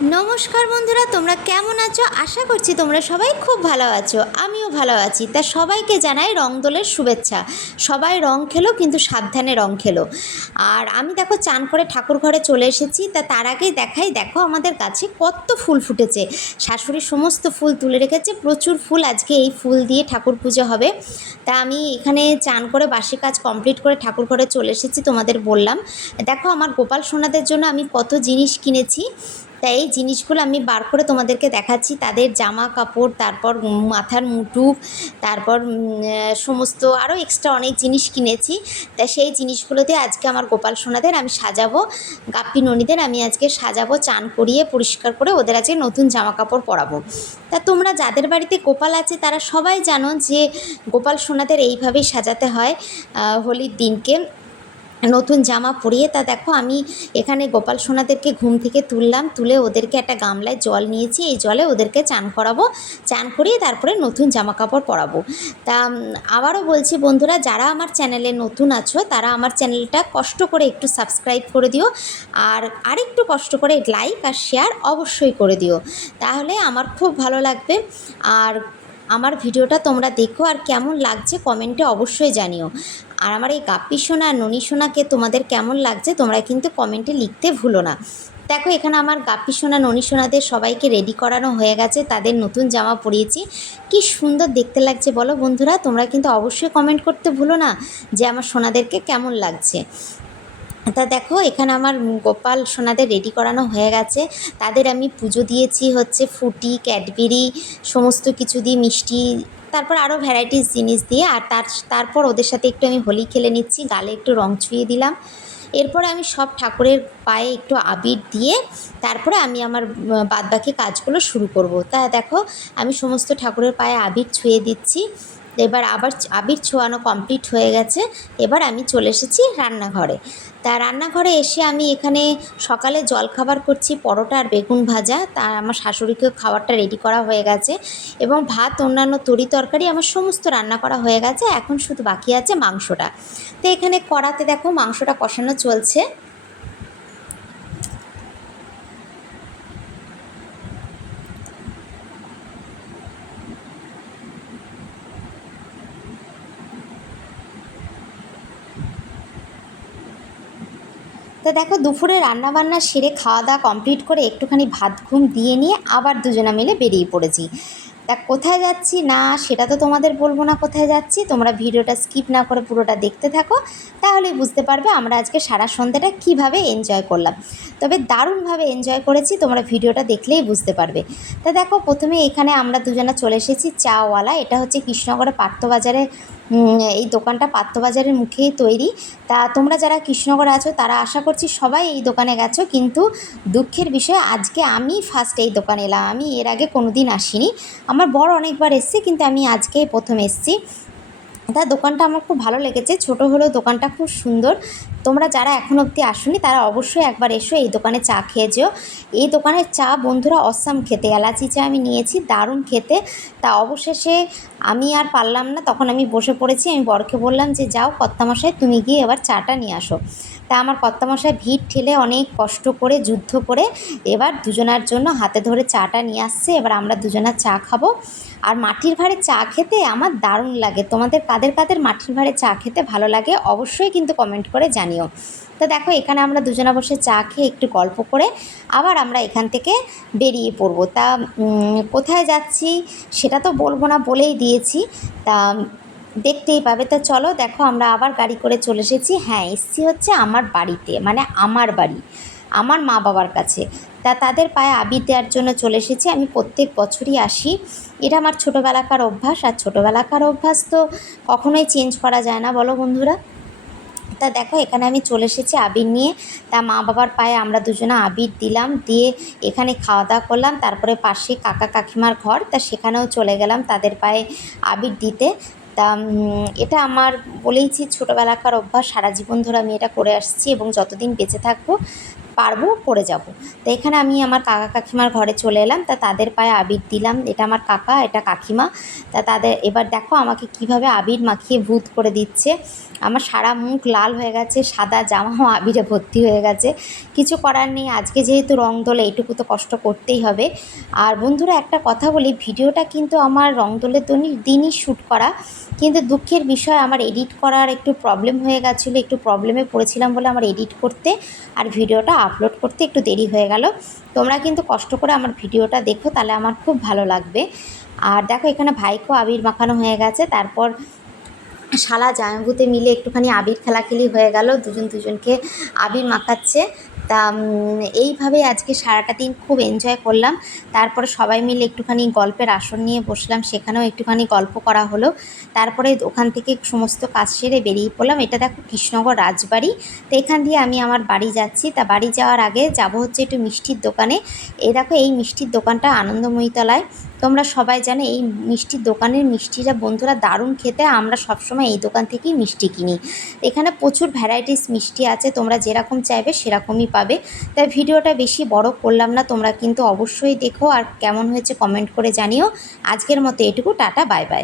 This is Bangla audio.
নমস্কার বন্ধুরা, তোমরা কেমন আছো? আশা করছি তোমরা সবাই খুব ভালো আছো। আমিও ভালো আছি। তা সবাইকে জানাই রং দোলের শুভেচ্ছা। সবাই রং খেলো, কিন্তু সাবধানে রং খেলো। আর আমি দেখো, চান করে ঠাকুর ঘরে চলে এসেছি। তা তার আগেই দেখাই, দেখো আমাদের গাছে কত ফুল ফুটেছে। শাশুড়ি সমস্ত ফুল তুলে রেখেছে। প্রচুর ফুল আজকে এই ফুল দিয়ে ঠাকুর পুজো হবে। তা আমি এখানে চান করে বাসি কাজ কমপ্লিট করে ঠাকুর ঘরে চলে এসেছি, তোমাদের বললাম। দেখো, আমার গোপাল সোনাদের জন্য আমি কত জিনিস কিনেছি। তাই এই জিনিসগুলো আমি বার করে তোমাদেরকে দেখাচ্ছি। তাদের জামা কাপড়, তারপর মাথার মুটু তারপর সমস্ত আরও এক্সট্রা অনেক জিনিস কিনেছি। তা সেই জিনিসগুলোতে আজকে আমার গোপাল সোনাদের আমি সাজাবো, গাপ্পি ননীদের আমি আজকে সাজাবো, চান করিয়ে পরিষ্কার করে ওদের আজকে নতুন জামা কাপড় পরাবো। তা তোমরা যাদের বাড়িতে গোপাল আছে তারা সবাই জানো যে গোপাল সোনাদের এইভাবেই সাজাতে হয় হোলির দিনকে। নতুন জামা পরিয়ে তা দেখো আমি এখানে গোপাল সোনাদেরকে ঘুম থেকে তুললাম, তুলে ওদেরকে একটা গামলায় জল নিয়েছি, এই জলে ওদেরকে চান করাবো, চান করিয়ে তারপরে নতুন জামা কাপড় পরাবো। তা আবারও বলছি বন্ধুরা, যারা আমার চ্যানেলে নতুন আছো, তারা আমার চ্যানেলটা কষ্ট করে একটু সাবস্ক্রাইব করে দিও, আর আরেকটু কষ্ট করে লাইক আর শেয়ার অবশ্যই করে দিও। তাহলে আমার খুব ভালো লাগবে, আর আমার ভিডিওটা তোমরা দেখো আর কেমন লাগছে কমেন্টে অবশ্যই জানিও। আর আমার এই গাপ্পি সোনা আর ননী সোনাকে তোমাদের কেমন লাগছে, তোমরা কিন্তু কমেন্টে লিখতে ভুলো না। দেখো, এখানে আমার গাপ্পি সোনা, ননি সোনাদের সবাইকে রেডি করানো হয়ে গেছে, তাদের নতুন জামা পরিয়েছি। কি সুন্দর দেখতে লাগছে বলো বন্ধুরা, তোমরা কিন্তু অবশ্যই কমেন্ট করতে ভুলো না যে আমার সোনাদেরকে কেমন লাগছে। তা দেখো, এখানে আমার গোপাল সোনাদের রেডি করানো হয়ে গেছে। তাদের আমি পুজো দিয়েছি হচ্ছে ফুটি, ক্যাডবেরি, সমস্ত কিছু দিয়ে মিষ্টি তারপর আরও ভ্যারাইটিস জিনিস দিয়ে, আর তার, তারপর ওদের সাথে একটু আমি হোলি খেলে নিচ্ছি, গালে একটু রং ছুঁয়ে দিলাম। এরপরে আমি সব ঠাকুরের পায়ে একটু আবির দিয়ে, তারপরে আমি আমার বাদবাকি কাজগুলো শুরু করব। তা দেখো, আমি সমস্ত ঠাকুরের পায়ে আবির ছুঁয়ে দিচ্ছি। এবার আবার আবির ছোঁয়ানো কমপ্লিট হয়ে গেছে। এবার আমি চলে এসেছি রান্নাঘরে। তা রান্নাঘরে এসে আমি এখানে সকালে জলখাবার করছি, পরোটা আর বেগুন ভাজা। তা আমার শাশুড়িকেও খাবারটা রেডি করা হয়ে গেছে এবং ভাত, অন্যান্য তরি তরকারি আমার সমস্ত রান্না করা হয়ে গেছে। এখন শুধু বাকি আছে মাংসটা। তো এখানে কড়াতে দেখো মাংসটা কষানো চলছে। তো দেখো, দুপুরে রান্নাবান্না সেরে খাওয়া দাওয়া কমপ্লিট করে একটুখানি ভাত, ঘুম দিয়ে নিয়ে আবার দুজনা মিলে বেরিয়ে পড়েছি। তা কোথায় যাচ্ছি? না, সেটা তো তোমাদের বলব না কোথায় যাচ্ছি। তোমরা ভিডিওটা স্কিপ না করে পুরোটা দেখতে থাকো, তাহলেই বুঝতে পারবে আমরা আজকে সারা সন্ধ্যাটা কীভাবে এনজয় করলাম। তবে দারুণভাবে এনজয় করেছি, তোমরা ভিডিওটা দেখলেই বুঝতে পারবে। তা দেখো, প্রথমে এখানে আমরা দুজনা চলে এসেছি চাওয়ালা, এটা হচ্ছে কৃষ্ণনগরের পার্থবাজারে এই দোকানটা পাত্রবাজারের মুখেই তৈরি। তা তোমরা যারা কৃষ্ণনগর আছো, তারা আশা করছি সবাই এই দোকানে গেছো। কিন্তু দুঃখের বিষয়, আজকে আমি ফার্স্ট এই দোকানে এলাম। আমি এর আগে কোনো দিন আসিনি। আমার বড় অনেকবার এসছে, কিন্তু আমি আজকে প্রথম এসেছি। তা দোকানটা আমার খুব ভালো লেগেছে। ছোট হলেও দোকানটা খুব সুন্দর। তোমরা যারা এখন অবধি আসোনি, তারা অবশ্যই একবার এসো, এই দোকানে চা খেয়ে যেও। এই দোকানের চা বন্ধুরা অসাম খেতে, এলাচি চা আমি নিয়েছি, দারুণ খেতে। তা অবশেষে আমি আর পারলাম না, তখন আমি বসে পড়েছি, আমি বরকে বললাম যে, যাও কর্তামশাই, তুমি গিয়ে এবার চাটা নিয়ে আসো। তা আমার কর্তামশাই ভিড় ঠেলে অনেক কষ্ট করে, যুদ্ধ করে, এবার দুজনার জন্য হাতে ধরে চাটা নিয়ে আসছে। এবার আমরা দুজনা চা খাব। আর মাটির ভাঁড়ে চা খেতে আমার দারুণ লাগে। তোমাদের কাদের কাদের মাটির ভাঁড়ে চা খেতে ভালো লাগে অবশ্যই কিন্তু কমেন্ট করে জানিও। তো দেখো, এখানে আমরা দুজনা বসে চা খেয়ে একটু গল্প করে আবার আমরা এখান থেকে বেরিয়ে পড়ব। তা কোথায় যাচ্ছি সেটা তো বলব না বলেই দিয়েছি। তা, দেখতেই পাবে। তো চলো, দেখো, আমরা আবার গাড়ি করে চলে এসেছি। হ্যাঁ এসছি হচ্ছে আমার বাড়িতে মানে আমার বাড়ি। আমার মা বাবার কাছে। তা তাদের পায়ে আবির দেওয়ার জন্য চলে এসেছি। আমি প্রত্যেক বছরই আসি। এটা আমার ছোটোবেলাকার অভ্যাস আর ছোটোবেলাকার অভ্যাস তো কখনোই চেঞ্জ করা যায় না। বলো বন্ধুরা। তা দেখো, এখানে আমি চলে এসেছি আবির নিয়ে। তা মা বাবার পায়ে আমরা দুজনে আবির দিলাম, দিয়ে এখানে খাওয়া দাওয়া করলাম। তারপরে পাশে কাকা কাকিমার ঘর, তা সেখানেও চলে গেলাম তাদের পায়ে আবির দিতে। তা এটা আমার বলেইছি, ছোটোবেলাকার অভ্যাস, সারা জীবন ধরে আমি এটা করে আসছি এবং যতদিন বেঁচে থাকব, পারব করে যাব। তো এখানে আমি আমার কাকা কাকিমার ঘরে চলে এলাম, তা তাদের পায়ে আবির দিলাম। এটা আমার কাকা, এটা কাকিমা। তা তাদের, এবার দেখো আমাকে কীভাবে আবির মাখিয়ে ভূত করে দিচ্ছে। আমার সারা মুখ লাল হয়ে গেছে, সাদা জামাও আবিরে ভর্তি হয়ে গেছে। কিছু করার নেই, আজকে যেহেতু রং দোলে, এইটুকু তো কষ্ট করতেই হবে। আর বন্ধুরা, একটা কথা বলি, ভিডিওটা কিন্তু আমার রং দোলের দিনই শ্যুট করা। কিন্তু দুঃখের বিষয়, আমার এডিট করার একটু প্রবলেম হয়ে গেছিল, একটু প্রবলেমে পড়েছিলাম বলে আমার এডিট করতে আর ভিডিওটা আপলোড করতে একটু দেরি হয়ে গেল। তোমরা কিন্তু কষ্ট করে আমার ভিডিওটা দেখো, তাহলে আমার খুব ভালো লাগবে। আর দেখো এখানে ভাইকেও আবির মাখানো হয়ে গেছে, তারপর শালা জামাইবুতে মিলে একটুখানি আবির খেলাখেলি হয়ে গেল, দুজন দুজনকে আবির মাখাচ্ছে। তা এইভাবে আজকে সারাটা দিন খুব এনজয় করলাম। তারপরে সবাই মিলে একটুখানি গল্পের আসন নিয়ে বসলাম, সেখানেও একটুখানি গল্প করা হলো। তারপরে ওখান থেকে সমস্ত কাজ সেরে বেরিয়ে পড়লাম। এটা দেখো কৃষ্ণনগর রাজবাড়ি। তো এখান দিয়ে আমি আমার বাড়ি যাচ্ছি। তা বাড়ি যাওয়ার আগে যাব হচ্ছে একটু মিষ্টির দোকানে। এই দেখো এই মিষ্টির দোকানটা আনন্দময়ীতলায়। তোমরা সবাই জানো এই মিষ্টির দোকানের মিষ্টিটা বন্ধুরা দারুণ খেতে, আমরা সবসময় এই দোকান থেকেই মিষ্টি কিনি। এখানে প্রচুর ভ্যারাইটিস মিষ্টি আছে, তোমরা যেরকম চাইবে সেরকমই পাবে। তাই ভিডিওটা বেশি বড় করলাম না, তোমরা কিন্তু অবশ্যই দেখো আর কেমন হয়েছে কমেন্ট করে জানিও। আজকের মতো এটুকু, টাটা বাই বাই